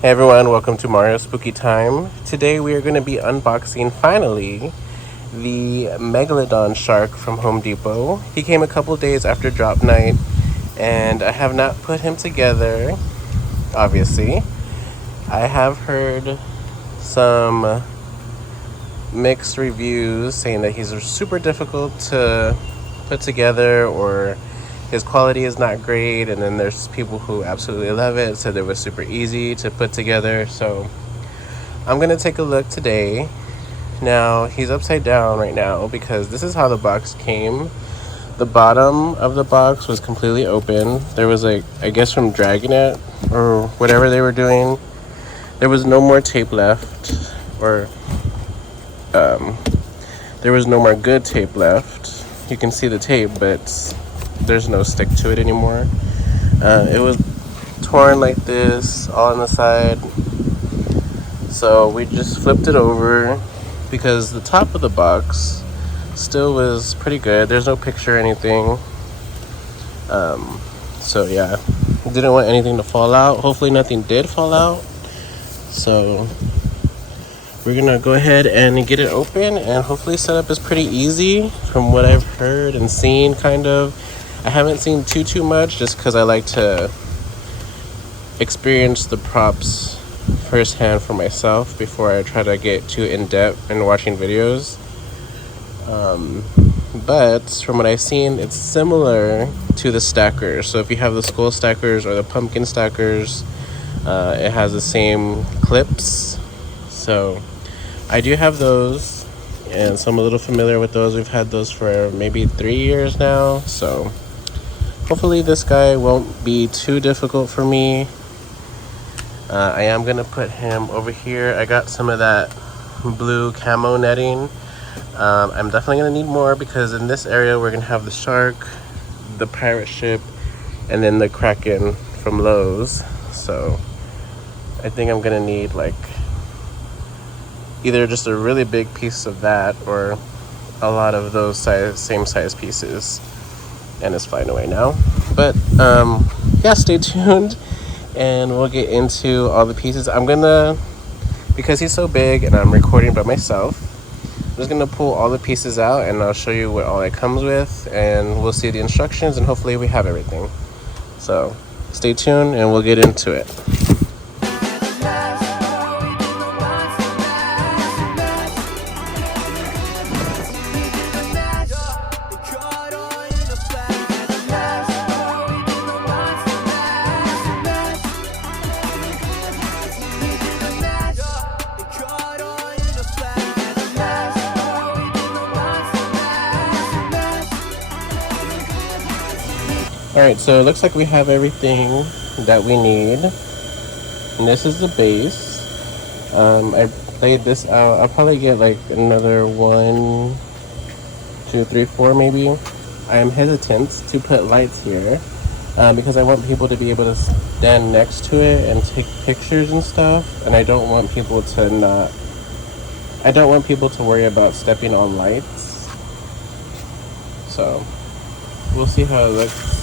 Hey everyone, welcome to Mario Spooky Time. Today we are going to be unboxing, finally, the Megalodon shark from Home Depot. He came a couple days after drop night, and I have not put him together, obviously. I have heard some mixed reviews saying that he's super difficult to put together, or his quality is not great, and then there's people who absolutely love it, said it was super easy to put together. So I'm gonna take a look today. Now he's upside down right now because this is how the box came. The bottom of the box was completely open. There was, like, I guess from dragging it or whatever they were doing, there was no more tape left, or there was no more good tape left. You can see the tape, but there's no stick to it anymore. It was torn like this, all on the side. So we just flipped it over because the top of the box still was pretty good. There's no picture or anything. So yeah, didn't want anything to fall out. Hopefully nothing did fall out. So we're gonna go ahead and get it open, and hopefully setup is pretty easy from what I've heard and seen, kind of. I haven't seen too much just because I like to experience the props firsthand for myself before I try to get too in-depth in watching videos. But from what I've seen, it's similar to the stackers. So if you have the skull stackers or the pumpkin stackers, it has the same clips. So I do have those, and so I'm a little familiar with those. We've had those for maybe 3 years now, so hopefully this guy won't be too difficult for me. I am gonna put him over here. I got some of that blue camo netting. I'm definitely gonna need more because in this area we're gonna have the shark, the pirate ship, and then the kraken from Lowe's. So I think I'm gonna need, like, either just a really big piece of that or a lot of those same size pieces. And it's flying away now. But yeah, stay tuned and we'll get into all the pieces. I'm gonna, because he's so big and I'm recording by myself, I'm just gonna pull all the pieces out and I'll show you what all it comes with, and we'll see the instructions, and hopefully we have everything. So stay tuned and we'll get into it. Alright, so it looks like we have everything that we need. And this is the base. I laid this out. I'll probably get like another 1, 2, 3, 4 maybe. I am hesitant to put lights here because I want people to be able to stand next to it and take pictures and stuff. And I don't want people to worry about stepping on lights. So we'll see how it looks.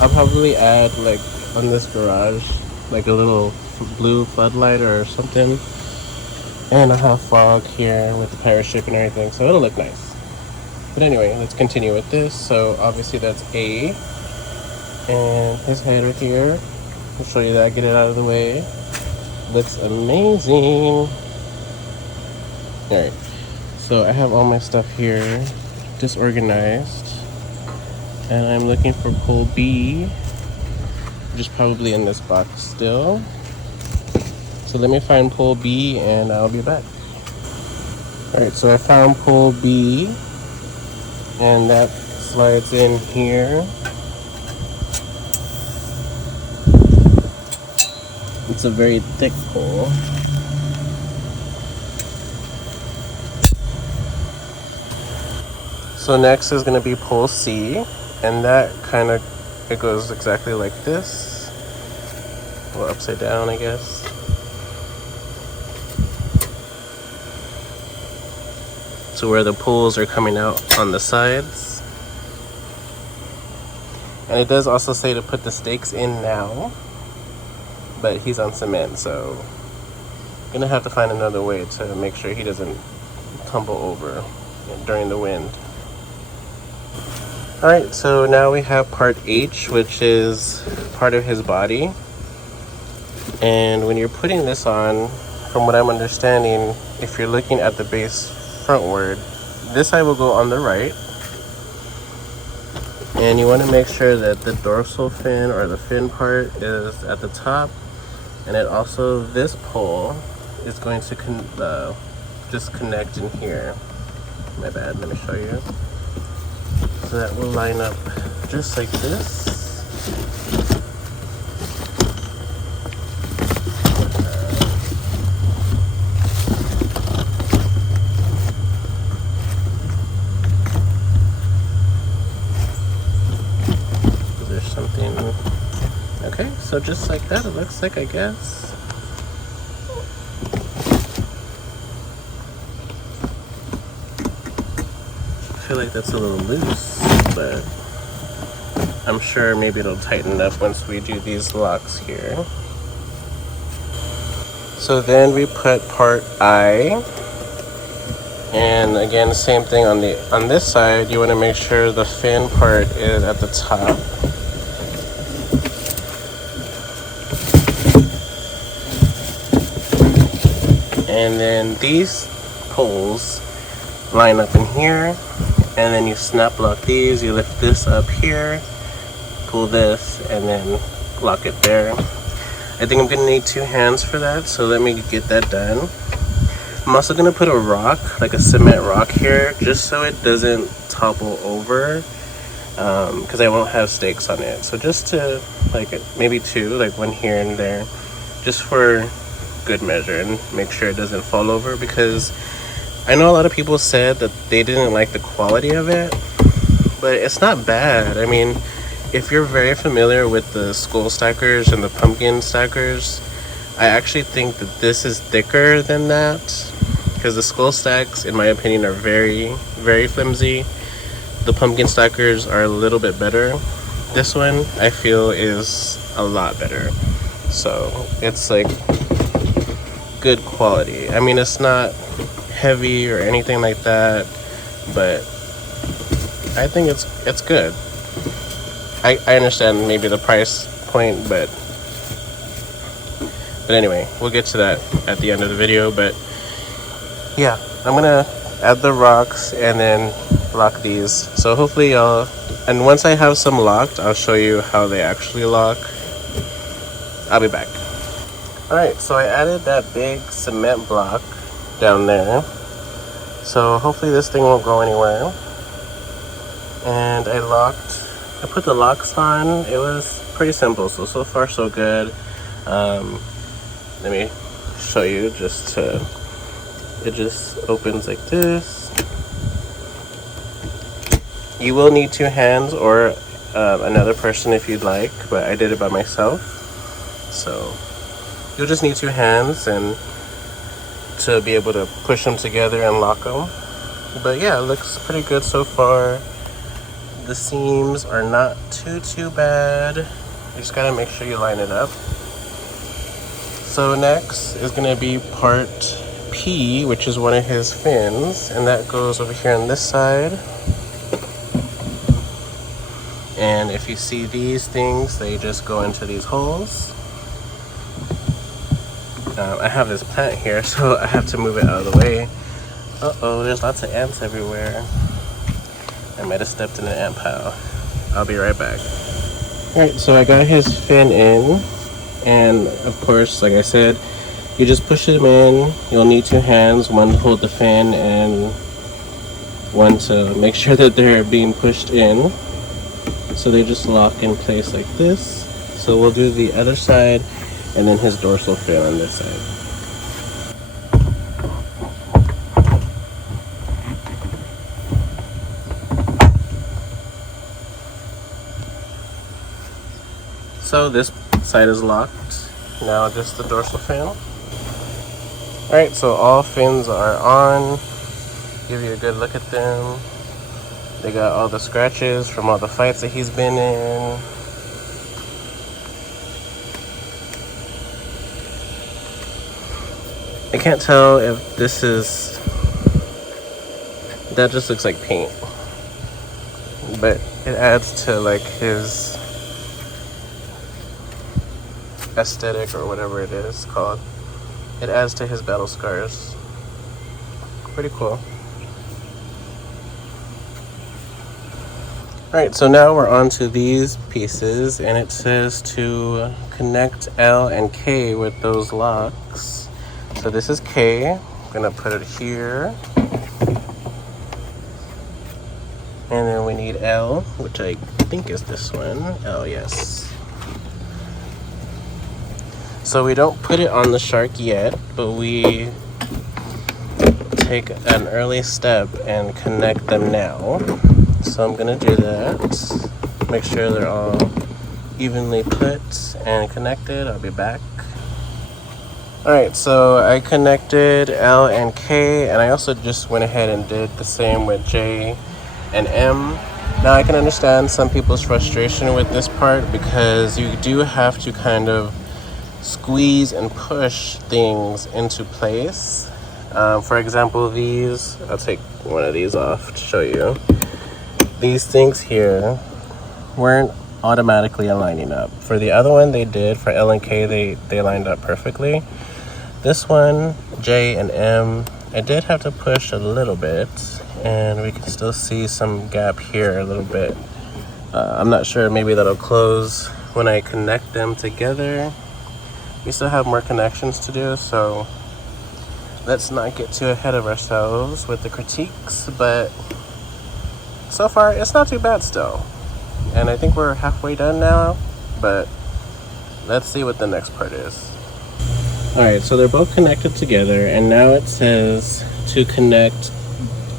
I'll probably add, like, on this garage, like a little blue floodlight or something. And I'll have fog here with the pirate ship and everything, so it'll look nice. But anyway, let's continue with this. So obviously that's A. And his head right here. I'll show you that, get it out of the way. Looks amazing. Alright, so I have all my stuff here disorganized. And I'm looking for pole B, which is probably in this box still. So let me find pole B and I'll be back. Alright, so I found pole B, and that slides in here. It's a very thick pole. So next is going to be pole C. And that kind of, it goes exactly like this. Well, upside down, I guess. So where the poles are coming out on the sides. And it does also say to put the stakes in now. but he's on cement, so gonna have to find another way to make sure he doesn't tumble over during the wind. Alright, so now we have part H, which is part of his body. And when you're putting this on, from what I'm understanding, if you're looking at the base frontward, this side will go on the right. And you want to make sure that the dorsal fin, or the fin part, is at the top. And then also this pole is going to just connect in here. My bad, let me show you. So that will line up just like this. There's something. Okay, so just like that, it looks like, I guess. I feel like that's a little loose, but I'm sure maybe it'll tighten up once we do these locks here. So then we put part I, and again, same thing on this side. You want to make sure the fin part is at the top. And then these poles line up in here. And then you snap lock these, you lift this up here, pull this, and then lock it there. I think I'm gonna need 2 hands for that, so let me get that done. I'm also gonna put a rock, like a cement rock here, just so it doesn't topple over, because I won't have stakes on it. So just to, like, maybe 2, like 1 here and there, just for good measure, and make sure it doesn't fall over, because I know a lot of people said that they didn't like the quality of it, but it's not bad. I mean, if you're very familiar with the skull stackers and the pumpkin stackers, I actually think that this is thicker than that, because the skull stacks, in my opinion, are very, very flimsy. The pumpkin stackers are a little bit better. This one, I feel, is a lot better. So it's like good quality. I mean, it's not heavy or anything like that, but I think it's good. I understand maybe the price point, but anyway, we'll get to that at the end of the video. But yeah, I'm gonna add the rocks and then lock these. So hopefully and once I have some locked, I'll show you how they actually lock. I'll be back. Alright, so I added that big cement block down there, so hopefully this thing won't go anywhere. And I put the locks on. It was pretty simple, so far so good. Let me show you. It just opens like this. You will need 2 hands or another person if you'd like, but I did it by myself, so you'll just need 2 hands and to be able to push them together and lock them. But yeah, it looks pretty good so far. The seams are not too bad. You just gotta make sure you line it up. So next is gonna be part P, which is one of his fins, and that goes over here on this side. And if you see these things, they just go into these holes. I have this plant here, so I have to move it out of the way. Uh-oh, there's lots of ants everywhere. I might have stepped in an ant pile. I'll be right back. Alright, so I got his fin in, and of course, like I said, you just push them in. You'll need 2 hands, one to hold the fin and one to make sure that they're being pushed in. So they just lock in place like this. So we'll do the other side and then his dorsal fin on this side. So this side is locked. Now just the dorsal fin. Alright, so all fins are on. Give you a good look at them. They got all the scratches from all the fights that he's been in. I can't tell if this is, that just looks like paint, but it adds to like his aesthetic or whatever it is called. It adds to his battle scars. Pretty cool. Alright, so now we're on to these pieces, and it says to connect L and K with those locks. So this is K. I'm gonna put it here. And then we need L, which I think is this one. Oh, yes. So we don't put it on the shark yet, but we take an early step and connect them now. So I'm gonna do that. Make sure they're all evenly put and connected. I'll be back. Alright, so I connected L and K, and I also just went ahead and did the same with J and M. Now I can understand some people's frustration with this part because you do have to kind of squeeze and push things into place. For example, these, I'll take one of these off to show you. These things here weren't automatically aligning up. For the other one they did, for L and K they lined up perfectly. This one, J and M, I did have to push a little bit, and we can still see some gap here a little bit. I'm not sure, maybe that'll close when I connect them together. We still have more connections to do, so let's not get too ahead of ourselves with the critiques, but so far it's not too bad still. And I think we're halfway done now, but let's see what the next part is. Alright, so they're both connected together, and now it says to connect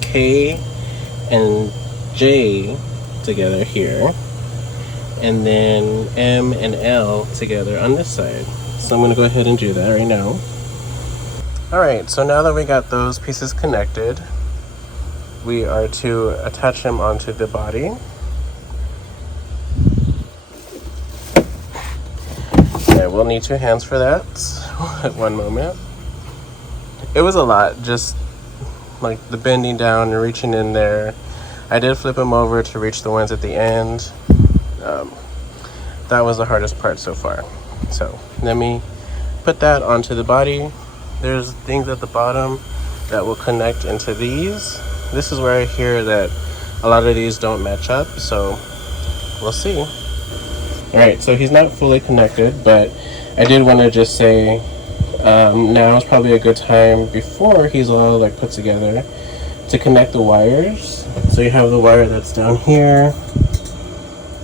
K and J together here, and then M and L together on this side. So I'm going to go ahead and do that right now. Alright, so now that we got those pieces connected, we are to attach them onto the body. I will need 2 hands for that. One moment. It was a lot, just like the bending down and reaching in there. I did flip them over to reach the ones at the end. That was the hardest part so far. So let me put that onto the body. There's things at the bottom that will connect into these. This is where I hear that a lot of these don't match up, so we'll see. Alright, so he's not fully connected, but I did want to just say now is probably a good time before he's all like put together to connect the wires. So you have the wire that's down here,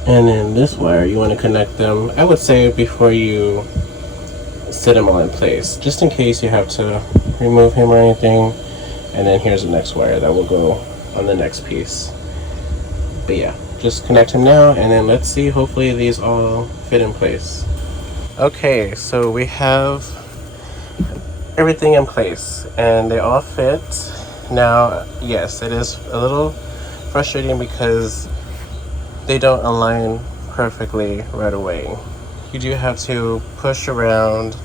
and then this wire, you want to connect them, I would say, before you set them all in place, just in case you have to remove him or anything. And then here's the next wire that will go on the next piece. But yeah, just connect him now, and then let's see, hopefully these all fit in place. Okay, so we have everything in place and they all fit. Now, yes, it is a little frustrating because they don't align perfectly right away. You do have to push around.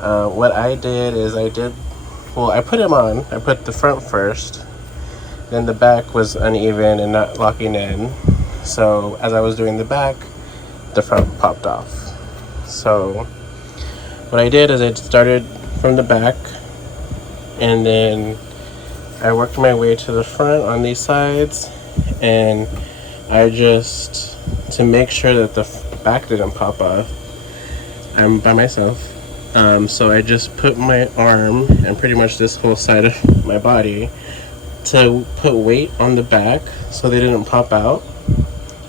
What I did is I put them on. I put the front first, then the back was uneven and not locking in. So as I was doing the back, the front popped off. So what I did is I started from the back, and then I worked my way to the front on these sides, and I just, to make sure that the back didn't pop off, I'm by myself. So I just put my arm and pretty much this whole side of my body to put weight on the back so they didn't pop out.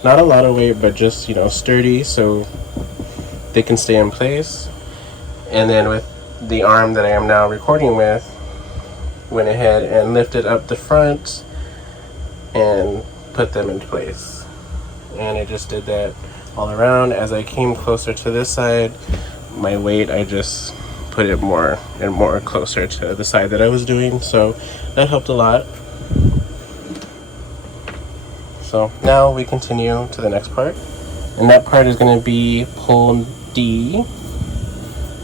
Not a lot of weight, but just, sturdy so they can stay in place. And then with the arm that I am now recording with, went ahead and lifted up the front and put them in place. And I just did that all around. As I came closer to this side, my weight, I just put it more and more closer to the side that I was doing, so that helped a lot. So now we continue to the next part, and that part is going to be pull D,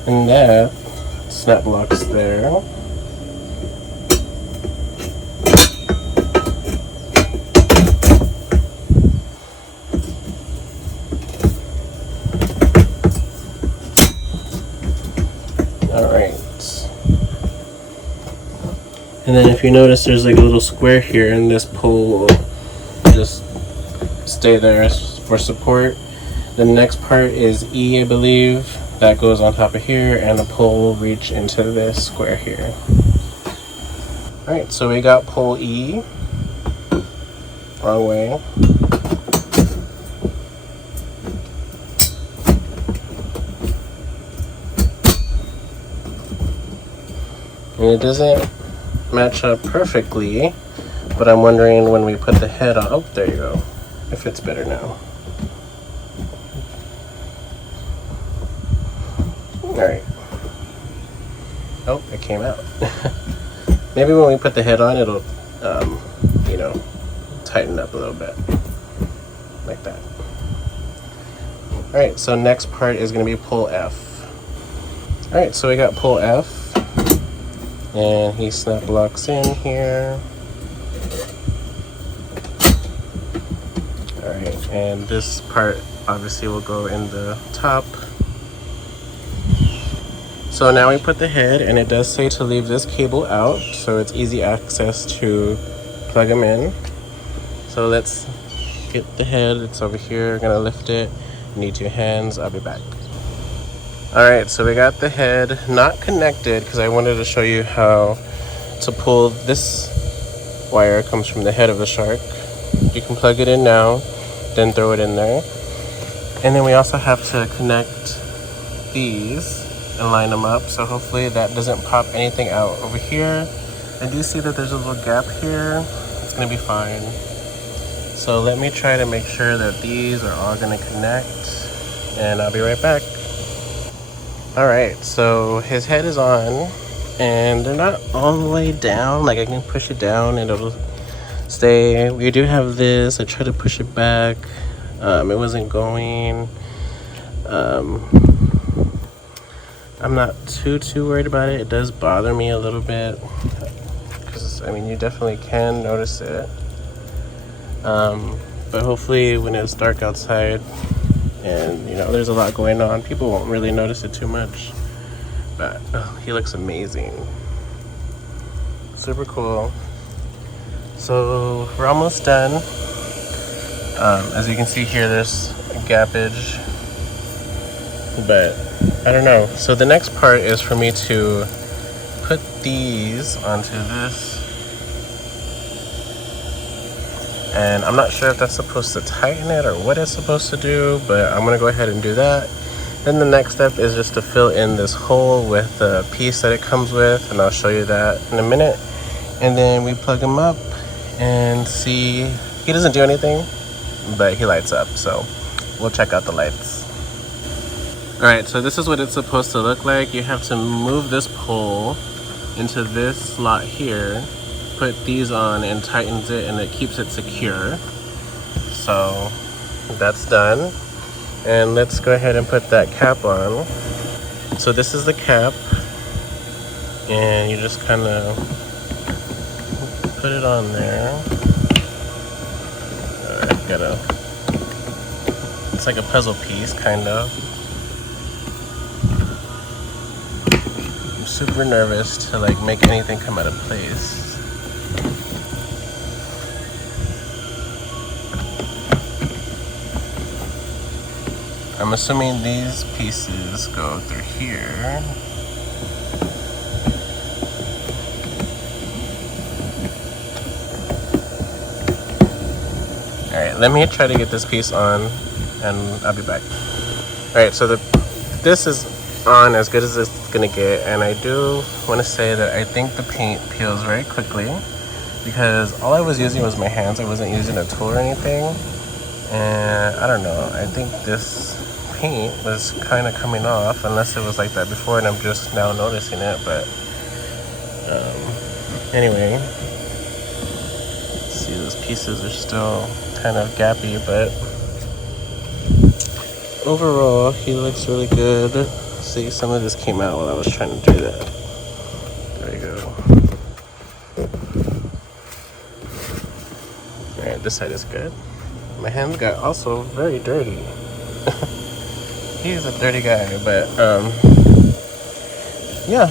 and that snap locks there. Alright. And then if you notice, there's like a little square here, and this pole will just stay there for support. The next part is E, I believe. That goes on top of here, and the pole will reach into this square here. Alright, so we got pole E. Wrong way. And it doesn't match up perfectly, but I'm wondering when we put the head on. Oh, there you go. It fits better now. Alright. Oh, it came out. Maybe when we put the head on, it'll, you know, tighten up a little bit. Like that. Alright, so next part is going to be pole F. Alright, so we got pole F. And he snap locks in here. Alright, and this part obviously will go in the top. So now we put the head, and it does say to leave this cable out, so it's easy access to plug them in. So let's get the head. It's over here. I'm gonna lift it. Need 2 hands. I'll be back. Alright, so we got the head not connected because I wanted to show you how to pull this wire. Comes from the head of the shark. You can plug it in now, then throw it in there. And then we also have to connect these and line them up, so hopefully that doesn't pop anything out. Over here, I do see that there's a little gap here. It's gonna be fine. So let me try to make sure that these are all gonna connect, and I'll be right back. Alright, so his head is on, and they're not all the way down. Like, I can push it down and it'll stay. We do have this. I tried to push it back. It wasn't going. I'm not too worried about it. It does bother me a little bit because, I mean, you definitely can notice it. But hopefully when it's dark outside and, you know, there's a lot going on, people won't really notice it too much. But he looks amazing. Super cool. So we're almost done. As you can see here, there's a gappage, but I don't know. So the next part is for me to put these onto this, and I'm not sure if that's supposed to tighten it or what it's supposed to do, but I'm gonna go ahead and do that. Then the next step is just to fill in this hole with the piece that it comes with, and I'll show you that in a minute. And then we plug him up and see. He doesn't do anything, but he lights up, so we'll check out the lights. Alright, so this is what it's supposed to look like. You have to move this pole into this slot here, put these on, and tightens it, and it keeps it secure. So that's done. And let's go ahead and put that cap on. So this is the cap, and you just kind of put it on there. It's like a puzzle piece, kind of. I'm super nervous to like make anything come out of place. I'm assuming these pieces go through here. Alright, let me try to get this piece on, and I'll be back. Alright, so this is on as good as it's gonna get, and I do want to say that I think the paint peels very quickly because all I was using was my hands. I wasn't using a tool or anything, and I don't know, I think this paint was kind of coming off, unless it was like that before and I'm just now noticing it. But anyway, see, those pieces are still kind of gappy, but overall he looks really good. See, some of this came out while I was trying to do that. There you go. Alright, this side is good. My hands got also very dirty. He's a dirty guy, but yeah,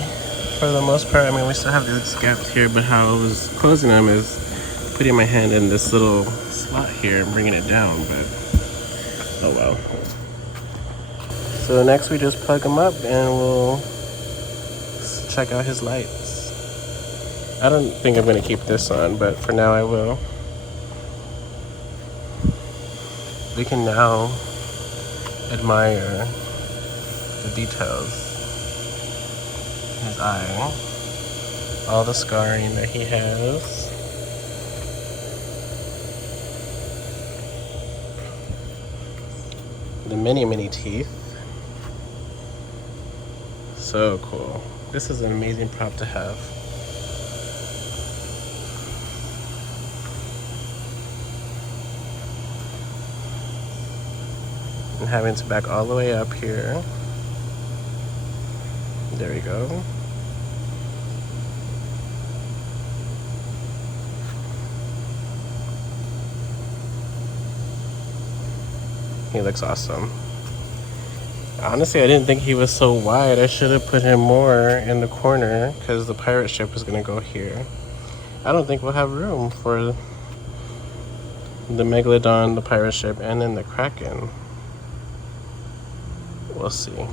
for the most part, I mean, we still have these gaps here, but how I was closing them is putting my hand in this little slot here and bringing it down, but oh well. So next we just plug him up and we'll check out his lights. I don't think I'm gonna keep this on, but for now I will. We can now admire the details. His eye, all the scarring that he has. The many teeth. So cool. This is an amazing prop to have. And having to back all the way up here. There we go. He looks awesome. Honestly, I didn't think he was so wide. I should have put him more in the corner because the pirate ship is going to go here. I don't think we'll have room for the Megalodon, the pirate ship, and then the Kraken. We'll see.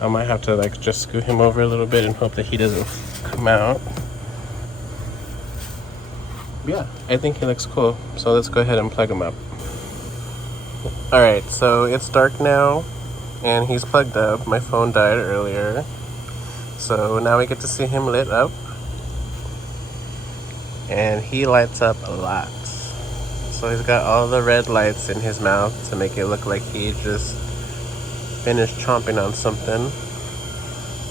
I might have to like just scoot him over a little bit and hope that he doesn't come out. Yeah, I think he looks cool. So let's go ahead and plug him up. Alright, so it's dark now and he's plugged up. My phone died earlier. So now we get to see him lit up. And he lights up a lot. So he's got all the red lights in his mouth to make it look like he just finished chomping on something.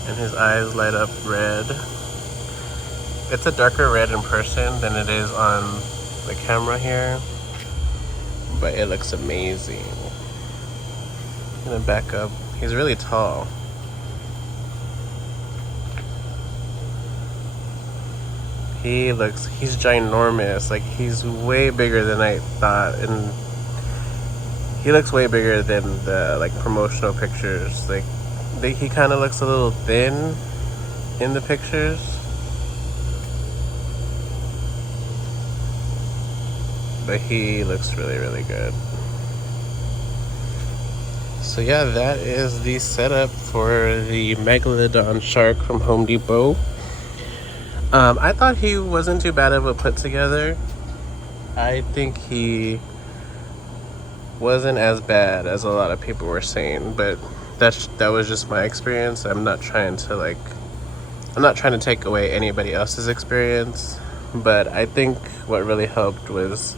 And his eyes light up red. It's a darker red in person than it is on the camera here. But it looks amazing. I'm gonna back up. He's really tall. He's ginormous. Like, he's way bigger than I thought, and he looks way bigger than the like promotional pictures. Like, he kind of looks a little thin in the pictures. But he looks really good. So yeah, that is the setup for the Megalodon shark from Home Depot. I thought he wasn't too bad of a put together. I think he wasn't as bad as a lot of people were saying, but that was just my experience. I'm not trying to take away anybody else's experience, but I think what really helped was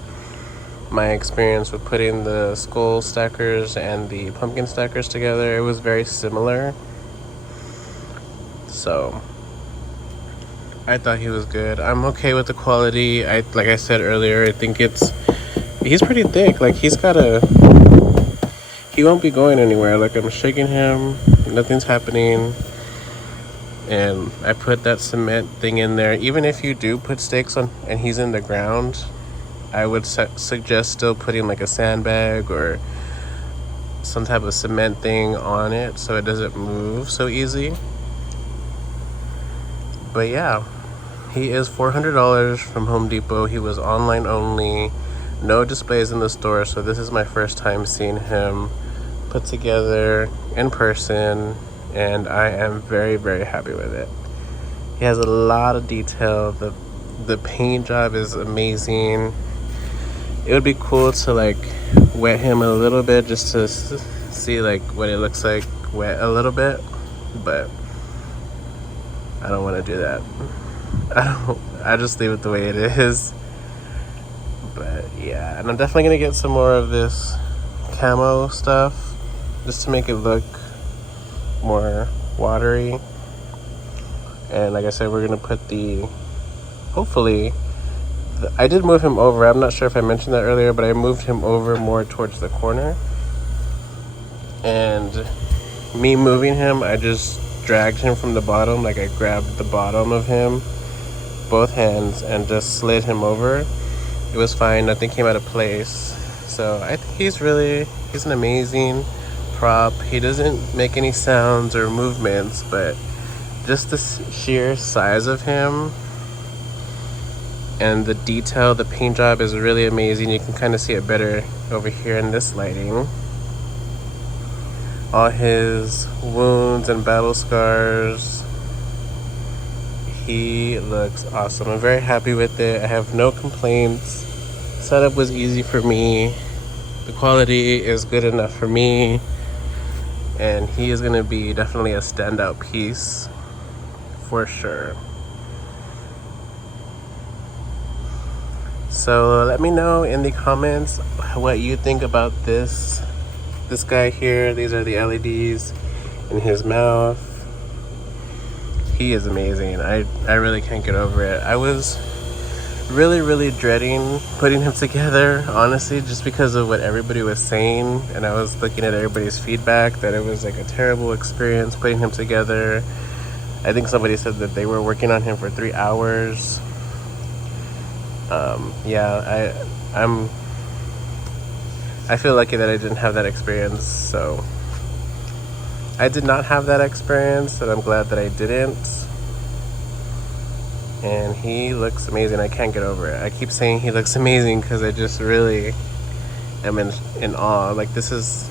my experience with putting the skull stackers and the pumpkin stackers together. It was very similar. So I thought he was good. I'm okay with the quality. Like I said earlier, I think he's pretty thick. Like, he won't be going anywhere. Like, I'm shaking him, nothing's happening. And I put that cement thing in there. Even if you do put stakes on and he's in the ground, I would suggest still putting like a sandbag or some type of cement thing on it so it doesn't move so easy. But yeah, he is $400 from Home Depot. He was online only, no displays in the store, so this is my first time seeing him put together in person, and I am very happy with it. He has a lot of detail. The paint job is amazing. It would be cool to like wet him a little bit just to see like what it looks like wet a little bit, but I don't want to do that. I just leave it the way it is. But yeah, and I'm definitely gonna get some more of this camo stuff just to make it look more watery. And like I said, we're gonna put hopefully, I did move him over. I'm not sure if I mentioned that earlier, but I moved him over more towards the corner. And me moving him, I just dragged him from the bottom. Like I grabbed the bottom of him, both hands, and just slid him over. It was fine. Nothing came out of place. So I think he's an amazing prop. He doesn't make any sounds or movements, but just the sheer size of him and the detail, the paint job is really amazing. You can kind of see it better over here in this lighting. All his wounds and battle scars. He looks awesome. I'm very happy with it. I have no complaints. Setup was easy for me. The quality is good enough for me. And he is gonna be definitely a standout piece for sure. So let me know in the comments what you think about this guy here. These are the LEDs in his mouth. He is amazing. I really can't get over it. I was really dreading putting him together, honestly, just because of what everybody was saying. And I was looking at everybody's feedback that it was like a terrible experience putting him together. I think somebody said that they were working on him for 3 hours. Yeah, I feel lucky that I didn't have that experience. So I did not have that experience, and I'm glad that I didn't. And he looks amazing. I can't get over it. I keep saying he looks amazing because I just really am in awe. Like, this is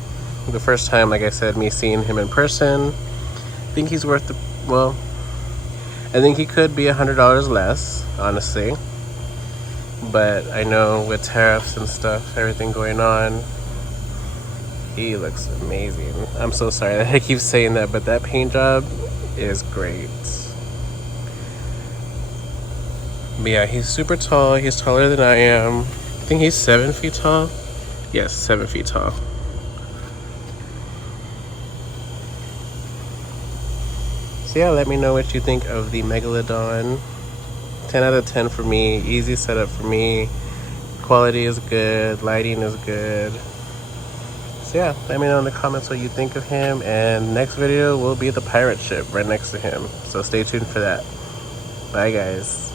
the first time, like I said, me seeing him in person. I think he's worth I think he could be $100 less, honestly. But I know with tariffs and stuff, everything going on, he looks amazing. I'm so sorry that I keep saying that, but that paint job is great. But yeah, he's super tall. He's taller than I am. I think he's 7 feet tall. Yes, 7 feet tall. So yeah, let me know what you think of the Megalodon. 10 out of 10 for me. Easy setup for me. Quality is good. Lighting is good. So yeah, let me know in the comments what you think of him. And next video will be the pirate ship right next to him. So stay tuned for that. Bye guys.